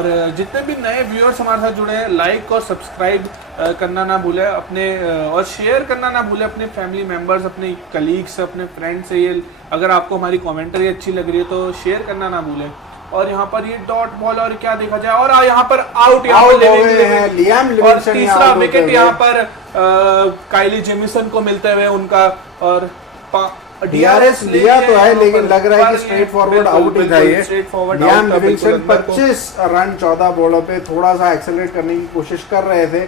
और जितने भी नए व्यूअर्स हमारे साथ जुड़े हैं, लाइक और सब्सक्राइब करना ना भूलें अपने, और शेयर करना ना भूलें अपने फैमिली मेम्बर्स, अपने कलीग्स, अपने फ्रेंड्स से। ये अगर आपको हमारी कमेंट्री अच्छी लग रही है तो शेयर करना ना भूलें। और यहाँ पर ये डॉट बॉल और क्या देखा जाए, और यहाँ पर आउट लियाम और तीसरा विकेट यहाँ पर काइली जेमिसन को मिलते हुए उनका। और डीआरएस लिया तो है, लेकिन लग रहा है कि स्ट्रेट फॉरवर्ड आउट ही था ये। लियाम लिविंगस्टन 25 रन 14 बॉलों पे थोड़ा सा एक्सेलरेट करने की कोशिश कर रहे थे,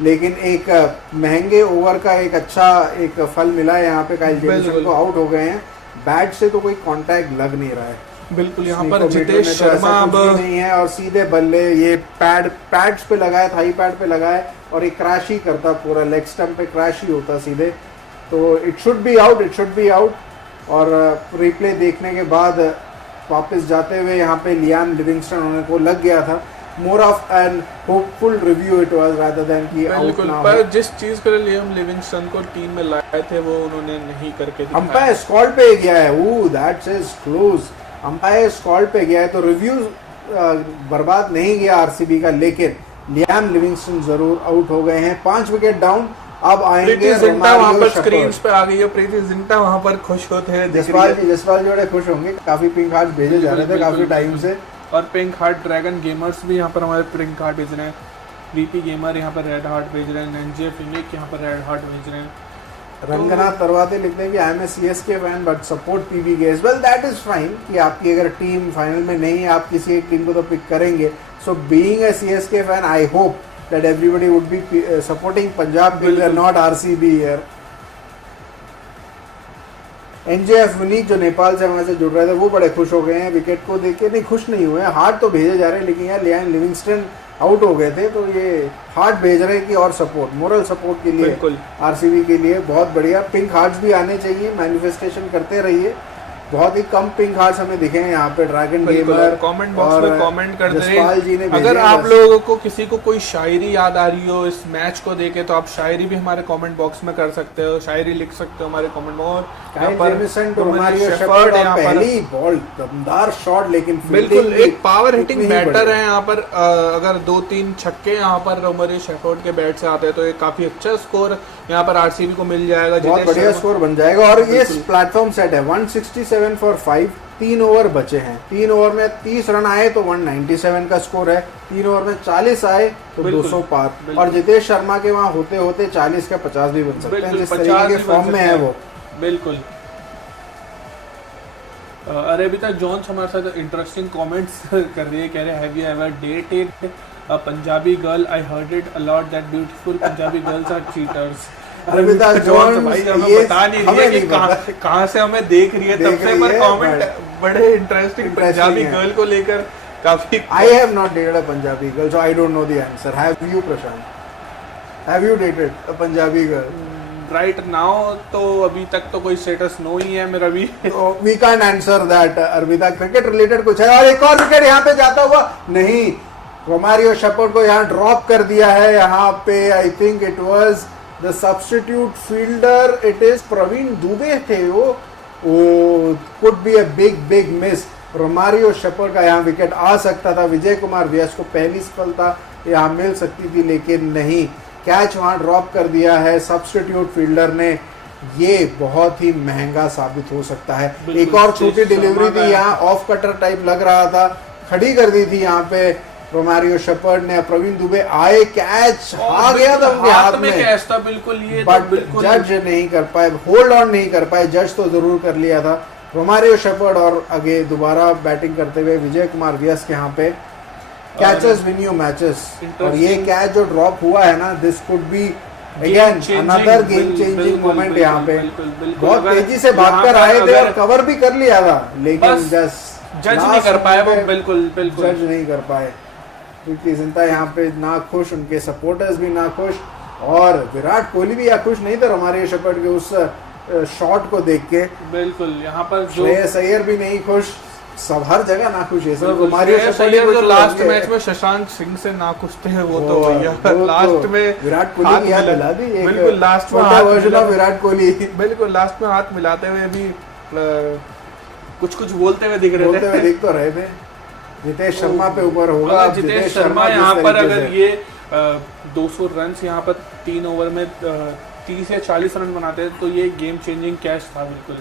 लेकिन एक महंगे ओवर का एक अच्छा एक फल मिला है यहाँ पे। काइल जेमिसन को आउट हो गए हैं, बैट से तो कोई कांटेक्ट लग नहीं रहा है बिल्कुल। यहाँ पर जितेश शर्मा अब नहीं है और सीधे बल्ले ये पैड्स पे लगाए, थाई पैड पे लगाए और एक क्रैश ही करता, पूरा लेग स्टंप पे क्रैश ही होता सीधे। तो इट शुड बी आउट। और रिप्ले देखने के बाद वापस जाते हुए यहाँ पे लियाम लिविंगस्टन होने को लग गया था। More of an hopeful review it was rather than कि आउट ना हो। पर जिस चीज के लिए लियाम लिविंगस्टन को टीम में लाए थे वो उन्होंने नहीं करके दिखाया। अंपायर स्कॉल पे गया है, दैट्स इज क्लोज। अंपायर स्कॉल पे गया है तो रिव्यू बर्बाद नहीं गया आरसीबी का, लेकिन लियाम लिविंगस्टन जरूर आउट हो गए हैं। 5 विकेट डाउन। अब आएंगे वहां पर स्क्रीन पे आ गई है, प्रीति जिंटा वहां पर खुश होते हैं। जसपाल जोड़े खुश होंगे, काफी पिंक हार्ट भेजे जा रहे थे काफी टाइम से। और पिंक हार्ट ड्रैगन गेमर्स भी यहाँ पर हमारे पिंक हार्ट भेज रहे हैं। वीपी गेमर यहाँ पर रेड हार्ट भेज रहे हैं। एनजेएफ यूनिक यहाँ पर रेड हार्ट भेज रहे हैं। रंगनाथ तरवाते लिखते हैं कि I am a CSK fan but support PVK as well. That is fine कि आपकी अगर टीम फाइनल में नहीं है, आप किसी एक टीम को तो पिक करेंगे। So being a CSK fan, I hope that everybody would be supporting Punjab Kings and not RCB here. NJF unique जो नेपाल से हमारे से जुड़ रहे थे वो बड़े खुश हो गए हैं विकेट को देख के। नहीं, खुश नहीं हुए, हार्ट तो भेजे जा रहे हैं, लेकिन यार लियाम लिविंगस्टन आउट हो गए थे तो ये हार्ट भेज रहे हैं कि और सपोर्ट, मोरल सपोर्ट के लिए आरसीबी के लिए बहुत बढ़िया। पिंक हार्ट्स भी आने चाहिए, मैनिफेस्टेशन करते रहिए। बहुत ही कम पिंक हार्ट्स हमें दिखे हैं यहाँ पे। ड्रैगन गेमर कमेंट बॉक्स में कमेंट कर दे। अगर आप लोगों को किसी को कोई शायरी याद आ रही हो इस मैच को देखे तो आप शायरी भी हमारे कमेंट बॉक्स में कर सकते हो, शायरी लिख सकते हो हमारे कमेंट बॉक्स। पहली बॉल दमदार शॉट, लेकिन बिल्कुल एक पावर हिटिंग बैटर है यहाँ पर। अगर 2-3 छक्के यहाँ पर रोमरियो शेफर्ड के बैट से आते हैं तो एक काफी अच्छा स्कोर यहाँ पर आरसीबी को मिल जाएगा। बहुत बढ़िया स्कोर बन जाएगा। और ये प्लेटफॉर्म सेट है 167 फॉर 5। 3 ओवर बचे हैं, 3 ओवर में 30 रन आए तो 197 का स्कोर है। 3 ओवर में 40 आए तो 200 पार। और जितेश शर्मा के वहां होते होते 40 का 50 भी बन सकते हैं, जिस तरीके के फॉर्म में है वो। बिल्कुल। अरे अभी तक जॉन्स हमारे साथ इंटरेस्टिंग कमेंट्स कर रही है, कह रहे have you ever dated a Punjabi girl? I heard it a lot that beautiful Punjabi girls are cheaters. Arvinda Johns भाई हमें बता नहीं रही है कि कहां से हमें देख रही है तब से, पर कमेंट बड़े इंटरेस्टिंग पंजाबी गर्ल को लेकर काफी। I have not dated a Punjabi girl, so I don't know the answer. Have you Prashant? Have you dated a Punjabi girl? Right now तो अभी तक तो कोई स्टेटस नो ही है मेरा भी। We can answer that. Arvinda cricket related कुछ है? और एक और विकेट यहाँ पे जाता हुआ नहीं, रोमारियो शेफर्ड को यहाँ ड्रॉप कर दिया है। यहाँ पे I think it was the substitute fielder, it is Praveen Dubey थे वो could be a big miss. Romario Shepherd का यहाँ विकेट आ सकता था। विजय कुमार व्यास को पहली सफलता यहाँ मिल सकती थी, लेकिन नहीं, कैच वहां ड्रॉप कर दिया है सब्स्टिट्यूट फील्डर ने। ये बहुत ही महंगा साबित हो सकता है। एक और छोटी डिलीवरी थी यहाँ, ऑफ कटर टाइप लग रहा था, खड़ी कर दी थी यहाँ पे रोमारियो शेफर्ड ने। प्रवीण दुबे आए, कैच आ गया था उनके हाथ में, कैच था बिल्कुल। ये बट जज नहीं कर पाए, होल्ड ऑन नहीं कर पाए। जज तो जरूर कर लिया था रोमारियो शेफर्ड। और आगे दोबारा बैटिंग करते हुए विजय कुमार व्यास के यहाँ पे कैचेस विन यू मैचेस। और ये कैच जो ड्रॉप हुआ है ना, this could be again another game changing moment. यहाँ पे बहुत तेजी से भागकर आए थे और कवर भी कर लिया था, लेकिन जस्ट जज नहीं कर पाए वो। बिल्कुल जज नहीं कर पाए। प्रीति जिंटा यहाँ पे ना खुश, उनके सपोर्टर्स भी ना खुश, और विराट कोहली भी यहाँ खुश नहीं थे रोमारियो शेफर्ड के उस शॉट को देख के। बिल्कुल यहाँ पर जो श्रेयस अय्यर भी नहीं खुश, सब हर जगह ना खुश है। जो लास्ट मैच में शशांक सिंह से ना खुश थे वो तो भैया लास्ट में विराट कोहली की याद दिला दी। बिल्कुल लास्ट में वर्जन ऑफ विराट कोहली, बिल्कुल लास्ट में हाथ मिलाते हुए भी कुछ बोलते हुए दिख रहे थे। दिख तो रहे थे। जितेश शर्मा पे ऊपर होगा। अगर अब जितेश शर्मा जिस यहाँ पर तरीके अगर से- ये 200 रन यहाँ पर 3 ओवर में 30 या 40 रन बनाते हैं तो ये गेम चेंजिंग कैच था बिल्कुल।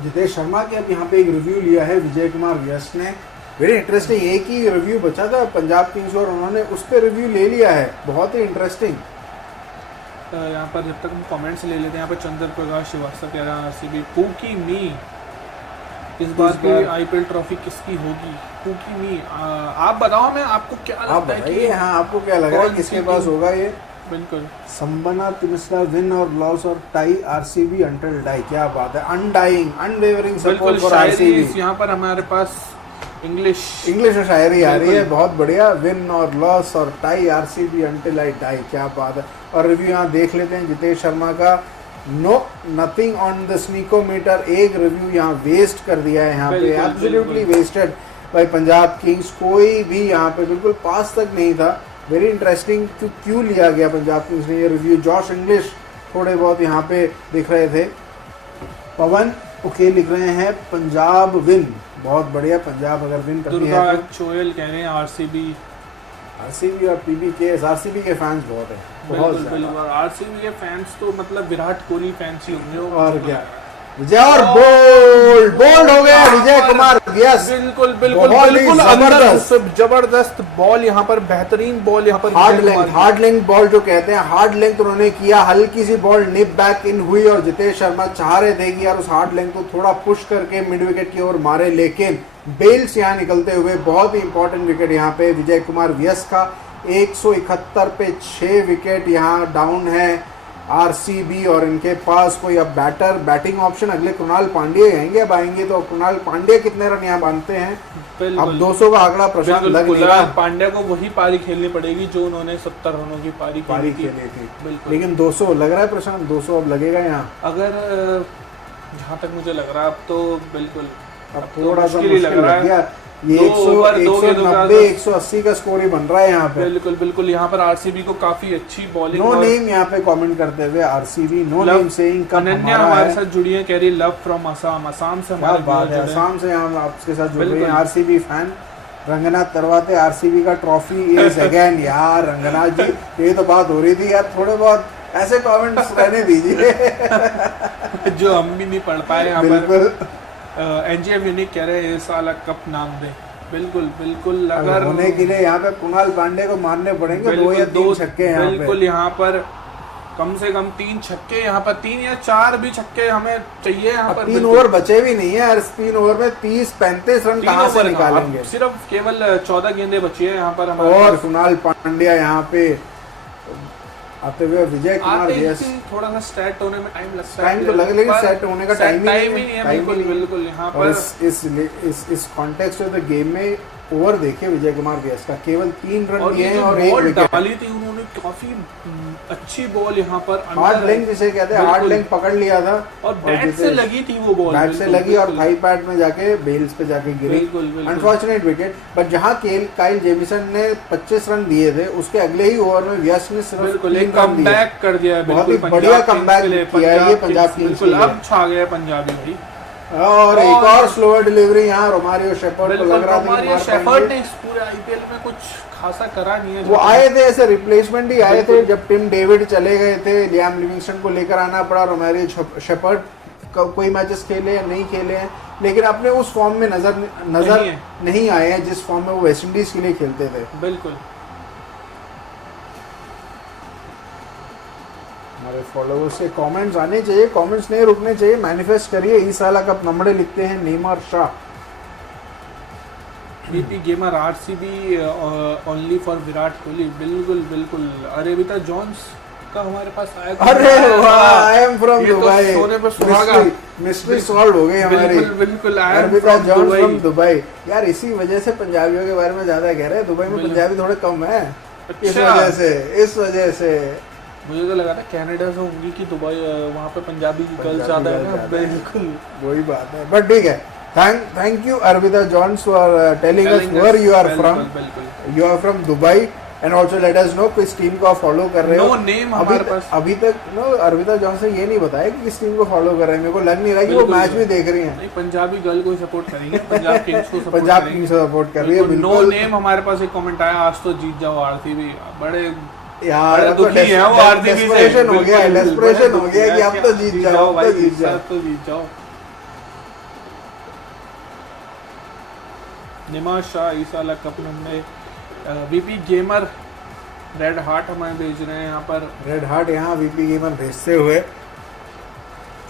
जितेश शर्मा के अब यहाँ पे एक रिव्यू लिया है विजय कुमार व्यस्त ने। वेरी इंटरेस्टिंग, एक ही रिव्यू बचा था पंजाब किंग्स और उन्होंने उस पर रिव्यू ले लिया है, बहुत ही इंटरेस्टिंग। यहाँ पर जब तक हम कमेंट्स ले लेते हैं, यहाँ पर चंद्र प्रकाश श्रीवास्तव कह रहा है आरसीबी पूकी मी इस बार की आईपीएल ट्रॉफी किसकी होगी। पूकी मी आप बताओ, मैं आपको क्या आप लगता है बताइए, कि हाँ आपको क्या लग रहा है कौन किसके सी पास टीम? होगा ये? बिल्कुल संबना तिमिस्रा विन और लॉस और टाई आरसीबी अंटिल डाई। क्या बात है, अनडाइंग अनवेवरिंग बिल्कुल सपोर्ट फॉर शायरी आरसीबी। यहाँ पर हमारे पास इंग्लिश में शायरी आ रही है, बिल्कुल। बहुत बढ़िया। विन और लॉस और tie RCB until I die, क्या बात है। और रिव्यू यहाँ देख लेते हैं जितेश शर्मा का। नो नथिंग ऑन द स्नीकोमीटर, एक रिव्यू यहाँ वेस्ट कर दिया है यहाँ पे, बिल्कुल, एब्सोल्युटली बिल्कुल। Wasted by Punjab Kings. कोई भी यहाँ पे बिल्कुल पास तक नहीं था। वेरी इंटरेस्टिंग, क्यों लिया गया पंजाब किंग्स ने ये रिव्यू। जॉश इंग्लिश थोड़े बहुत यहाँ पे दिख रहे थे। पवन ओके लिख रहे हैं पंजाब विन, बहुत बढ़िया। पंजाब अगर विन करती दुर्गा है तो चोयल कह रहे हैं आरसीबी। आरसीबी और पीबी के आरसीबी के फैंस बहुत है, बहुत बिल्कुल ज्यादा। बिल्कुल, आरसीबी के फैंस तो मतलब विराट कोहली फैंस ही होंगे वो। और क्या, विजय और बोल्ड हो गया विजय कुमार व्यस्त। बिल्कुल बिल्कुल बहुत ही बिल्कुल जबरदस्त। जबरदस्त बॉल यहाँ पर, बेहतरीन बॉल यहाँ पर हार्ड लेंथ बॉल जो कहते हैं, हार्ड लेंथ उन्होंने किया। हल्की सी बॉल निप बैक इन हुई और जितेश शर्मा चाह रहे थे कि यार उस हार्ड लेंथ को थोड़ा पुश करके मिड विकेट की ओर मारे, लेकिन बेल्स यहाँ निकलते हुए बहुत ही इंपॉर्टेंट विकेट यहाँ पे विजय कुमार व्यस्त का। 171 पे 6 विकेट यहाँ डाउन है आरसीबी और इनके पास कोई अब बैटिंग ऑप्शन अगले कृणाल पांड्या आएंगे। अब आएंगे तो कृणाल पांड्या कितने रन यहाँ बांधते हैं। अब 200 का आंकड़ा प्रशांत लग नहीं रहा। पांड्या को वही पारी खेलनी पड़ेगी जो उन्होंने 70 रनों की पारी खेली थी। थी, बिल्कुल। लेकिन 200 लग रहा है प्रशांत, 200 अब लगेगा यहाँ। अगर जहाँ तक मुझे लग रहा है अब तो बिल्कुल अब थोड़ा सा मुश्किल ही मुश्किल लग गया। ये 190 180 का स्कोर ही बन रहा है यहाँ पे। बिल्कुल बिल्कुल, यहाँ पर आरसीबी को काफी अच्छी बॉलिंग। नो नेम यहाँ पे कमेंट करते हुए आरसीबी, नो नेम सेइंग कब अनन्या हमारा हमारे है। साथ जुड़ी है, कह रही लव फ्रॉम असम। असम से क्या हमारे बात है, जुड़े हैं। आसाम से हम आपके साथ जुड़ रहे हैं। बिल्कुल। आरसीबी फैन रंगनाथ तरवाते, आरसीबी का ट्रॉफी इज अगेन। यार रंगनाथ जी, ये तो बात हो रही थी यार, थोड़े बहुत ऐसे कमेंट्स रहने दीजिए जो हम भी नहीं पढ़ पाए यहाँ पर। बिल्कुल। एनजीएफ यूनिक कह रहे हैं इस साल कप नाम दे। बिल्कुल बिल्कुल, अगर होने के लिए यहाँ पे कृणाल पांडे को मारने पड़ेंगे 2 या 3 छक्के यहाँ पे। बिल्कुल, यहाँ पर कम से कम 3 छक्के, यहाँ पर 3 या 4 भी छक्के हमें चाहिए यहाँ पर। 3 ओवर बचे भी नहीं है, 3 ओवर में 30-35 रन कहाँ से निकालेंगे। सिर्फ केवल 14 गेंदें बची है यहाँ पर हमारे और पास। कृणाल पांड्या यहाँ पे आते हुए विजय कुमार आते ही व्यस्त। थोड़ा सा सेट होने में टाइम लगता है। टाइम तो लगे, लेकिन सेट होने का टाइम ही नहीं है। बिल्कुल बिल्कुल, यहाँ और पर इस कॉन्टेक्स्ट ऑफ द गेम में ओवर देखिए विजय कुमार व्यस्त का, केवल 3 रन और दिए ये हैं जो और 1 बॉल विकेट। डाली थी उन्होंने, काफी अच्छी बॉल यहाँ पर हार्ड लेंथ जिसे कहते हैं, हार्ड बिल्कुल। लेंथ पकड़ लिया था और बैट से लगी थी वो बॉल, बैट से बिल्कुल, लगी और बिल्कुल। थाई पैड में जाके बेल्स पे जाके गिरी। बिल्कुल, बिल्कुल। Unfortunate wicket. बट जहां काइल जेमिसन ने 25 रन दिए थे, उसके अगले ही ओवर में व्यस्त ने सिर्फ बिल्कुल 3 एक रन दिए। कमबैक कर दिया है। बहुत ही बिल्कुल, बढ़िया पंजाब कमबैक किंग्स के लिए, किया है ये पंजाब किंग्स बिल्कुल के लिए। अब छा गया पंजाबी भाई। और एक और स्लोअर डिलीवरी यहाँ रोमारियो शेफर्ड को लग रहा था कि रोमारियो मार शेफर्ड पाएंगे। ने इस पूरे आईपीएल में कुछ खासा करा नहीं है। वो आए थे ऐसे रिप्लेसमेंट ही आए थे, बिल्कुल। जब टिम डेविड चले गए थे, लियाम लिविंगस्टन को लेकर आना पड़ा। रोमारियो शेफर्ड कोई मैचेस खेले या नहीं खेले हैं, लेकिन अपने उस फॉर्म में नजर नहीं आए हैं जिस फॉर्म में वो वेस्ट इंडीज के लिए खेलते थे। बिल्कुल। हमारे फॉलोअर्स के कमेंट्स आने चाहिए, कमेंट्स नहीं रुकने चाहिए, मैनिफेस्ट करिए। इस साल कप नंबरे लिखते हैं Neymar Shah. BP gamer RCB only for Virat Kohli. बिल्कुल बिल्कुल। अरेबिता जॉन्स का हमारे पास आया। अरे वाह, आई एम फ्रॉम दुबई। सोने पे सुहागा। मिस्ट्री सॉल्व हो गई हमारी। बिल्कुल बिल्कुल, I am Arbita from Johns from Dubai. Dubai. यार इसी वजह से पंजाबियों के बारे में ज्यादा कह रहे हैं, दुबई में पंजाबी थोड़े कम है। इस वजह से मुझे तो लगा था कनाडा से होंगी कि दुबई, वहाँ पे पंजाबी गर्ल्स ज्यादा है ना। बिल्कुल वही बात है, बट ठीक है। Thank you Arbita Johns for telling us where you are from. बिल्कुल। You are from Dubai and also let us know किस टीम को आप फॉलो कर रहे हो। No name हमारे पास। अभी तक नो अर्पिता जॉनसन ये नहीं बताया कि किस टीम को फॉलो कर रहे हैं। मेरे को लग नहीं रहा कि वो बिल्कुल मैच भी। भी देख रही हैं। नहीं, पंजाबी गर्ल को सपोर्ट करेंगे, पंजाब किंग्स को सपोर्ट पंजाब करेंगे। किंग्स को सपोर्ट कर रही है नो बिल्कुल। नेम हमारे पास एक कमेंट आया, आज तो जीत जाओ आरसीबी। बड़े यार बड़े अब तो दुखी हैं वो आरसीबी से। डेस्परेशन हो गया है, बिल्कुल, डेस्परेशन बड़े हो गया कि अब तो जीत जाओ, अब भाई, तो जीत जाओ। अब तो जीत जाओ। निमा शाह इस वाला कप हमने वीपी गेमर रेड हार्ट हमें भेज रहे हैं यहाँ पर। रेड हार्ट यहाँ वीपी गेमर भेजते हुए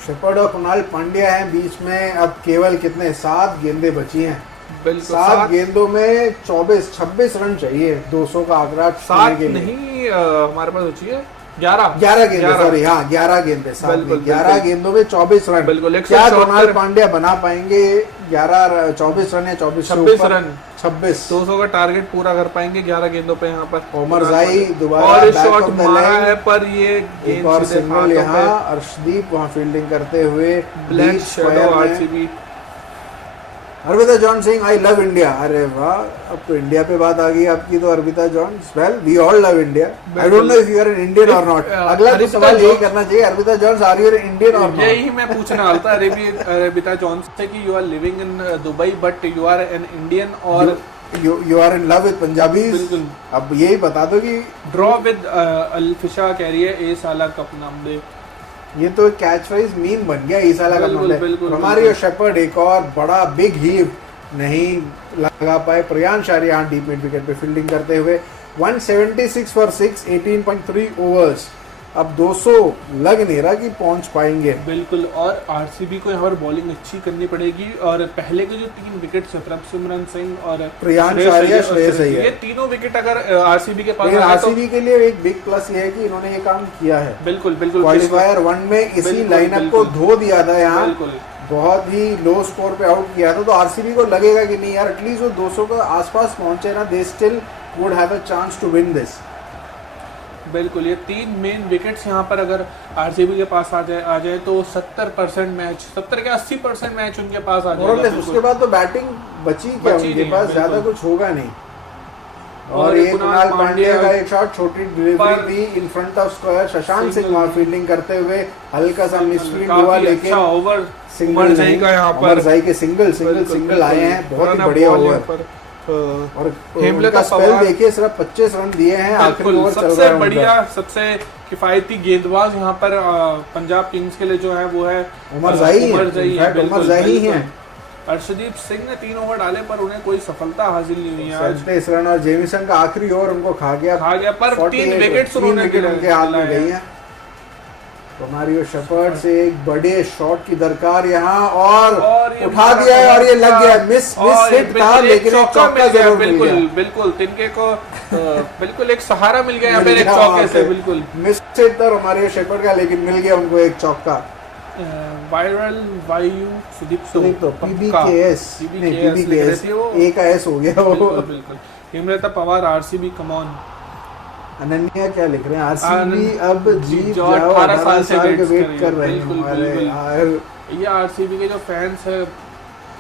शेपर्ड और कुणाल पांड्या हैं बीच में। अब केवल कितने 7 गेंदें बची हैं। बिल्कुल 7 गेंदों में 26 रन चाहिए 200 का आंकड़ा छूने 7 के लिए। नहीं, हमारे पास बची है 11 गेंदे, सॉरी हाँ 11 गेंदे, 11 बिल्कुल। गेंदों में 24 रन। बिल्कुल, क्या 174 कुणाल पांड्या बना पाएंगे 24 रन या 24 से 26 ऊपर? रन 26 200 का टारगेट पूरा कर पाएंगे 11 गेंदों पे यहाँ पर। ओमर जाई दोबारा और back शॉट of the मारा line। है पर ये एक गेंद और सीधे सिंगल हाथों यहाँ पे। अर्शदीप वहाँ फील्डिंग करते हुए ब्लैक बीच शैडो स्क्वायर में। RCB. Arpita John Singh I love India. अरे वाह, अब तो इंडिया पे बात आ गई आपकी तो Arpita John. Well we all love India. I don't know if you are an Indian or not. अगला तो अर्पिता सवाल यही जॉन- करना चाहिए, Arpita John are you an Indian or not? यही मैं पूछना वाला था अर्पिता जॉन से कि you are living in Dubai but you are an Indian और you are in love with Punjabis. बिल्कुल। अब यही बता दो कि ड्रॉ विद अल्फिशा कह रही है ए साला कप नाम दे। ये तो कैच फ्रेज मीम बन गया इस साल का। बिल्कुल, बिल्कुल, रोमारियो शेपर्ड एक और बड़ा बिग हीव नहीं लगा पाए। प्रयांश आर्य यहाँ डीप मिड विकेट पे फील्डिंग करते हुए 176 फॉर 6 18.3 ओवर्स। अब 200 लग नहीं रहा कि पहुंच पाएंगे। बिल्कुल, और आरसीबी को यहाँ पर बॉलिंग अच्छी करनी पड़ेगी। और पहले के जो 3 विकेट है प्रभसिमरन सिंह और प्रियांश आर्य, श्रेयस अय्यर, ये तीनों विकेट अगर आरसीबी के पास लेकिन आए तो आरसीबी के लिए एक बिग प्लस ये है कि इन्होंने ये काम किया है। बिल्कुल बिल्कुल क्वालिफायर 1 में इसी बिल्कुल, लाइनअप को बिल्कुल। धो दिया था यहाँ। बिल्कुल बहुत ही लो स्कोर पे आउट किया था। तो आरसीबी को लगेगा कि नहीं यार एटलीस्ट वो 200 के आसपास पहुंचे ना, they still would have a chance to win this. बिल्कुल, ये 3 मेन विकेट्स यहाँ पर अगर आरसीबी के पास आ जाए तो 70% मैच, 70 के 80% मैच उनके पास आ और जाएगा। उसके बाद तो बैटिंग बची क्या बची उनके नहीं, पास, बिल्कुल। ज्यादा कुछ होगा नहीं। और और ये कुणाल कुणाल पांड्या का पांड्या एक शॉट, छोटी डिलीवरी पर- थी in front of square. Shashank Singh वहां फील्डिंग करते हुए हल्का सा मिसफील्ड हुआ, काफी लेकिन अच्छा ओवर सिंगल उमर जाई का यहाँ पर। उमर जाई के सिंगल बिल्कुल, आए हैं, बहुत ही पुराना बढ़िया बॉल ओवर। यहाँ पर। और हेमलता उनका स्पेल पवार- देखिए, सिर्फ 25 रन दिए हैं, आखिरी बिल्कुल, ओवर चल सबसे रहा है उनका। बढ़िया सबसे किफायती गेंदबाज यहाँ पर पंजाब किंग्स के लिए जो है वो है उमर जाई हैं। उमर जाई In हैं, fact, उमर बिल्कुल, जाई बिल्कुल। हैं। अर्शदीप सिंह ने 3 ओवर डाले पर उन्हें कोई सफलता हासिल नहीं हुई आज। 37 रन और जेमिसन का आखिरी ओवर उनको खा गया। खा गया पर 48 3 विकेट्स तीन उन्होंने विकेट उनके हाथ में दिलाए गई हैं। हैं। रोमारियो शेपर्ड से एक बड़े शॉट की दरकार यहाँ, और ये उठा दिया है और ये लग गया। मिस और हिट था, बिल्कुल एक लेकिन एक चौका चौका मिल गया। जरूर मिल बिल्कुल गया। बिल्कुल तिनके को बिल्कुल एक सहारा मिल गया यहाँ पे मिल एक गया चौके वहाँ से। पे। बिल्कुल मिस हिट था रोमारियो शेपर्ड का, लेकिन मिल गया उनको एक चौका। वायरल वायु सुदीप तो पीबीकेएस नहीं, पीबीकेएस ए का एस हो गया वो। बिल्कुल बिल्कुल। Hemlata Pawar RCB come on. अनन्या क्या लिख रहे हैं, आरसीबी अब जीत जाओ, जाओ, 18 18 साल से के वेट वेट कर रहे बिल्कुल, हैं। अरे बिल्कुल। यार ये आरसीबी के जो फैंस है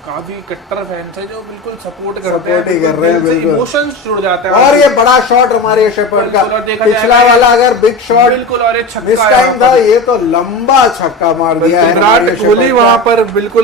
काफी कट्टर फैंस है जो बिल्कुल सपोर्ट करते सपोर्ट ही कर रहे हैं, बिल्कुल। इमोशंस जुड़ जाते हैं। और ये बड़ा शॉट हमारे शेपर्ड का, बिल्कुल, और देखा पिछला जाएगा वाला अगर बिग शॉट बिल्कुल, और एक मिस छक्का टाइम था, ये तो लंबा छक्का मार दिया है विराट हमारे कोहली शेपर्ड का। वहां पर बिल्कुल